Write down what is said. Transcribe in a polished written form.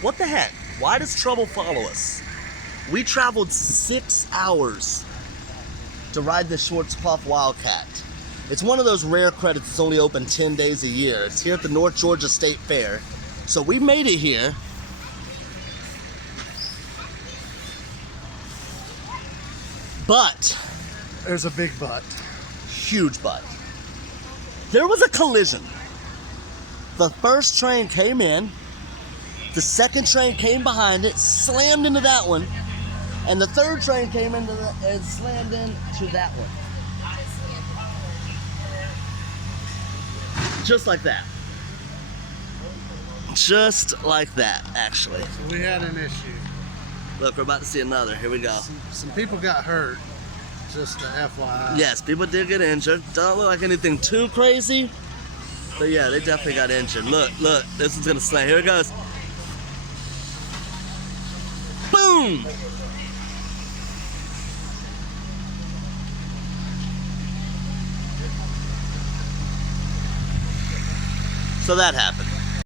What the heck? Why does trouble follow us? We traveled 6 hours to ride the Schwarzkopf Wildcat. It's one of those rare credits that's only open 10 days a year. It's here at the North Georgia State Fair. So we made it here. But, There's a big but. huge but, there was a collision. The first train came in, the second train came behind it, slammed into that one, and the third train came into and slammed into that one. Just like that. Just like that, actually. So we had an issue. Look, we're about to see another. Here we go. Some people got hurt. Just FYI. Yes, people did get injured. Don't look like anything too crazy. But yeah, they definitely got injured. Look, this is gonna slam. Here it goes. Boom! So that happened.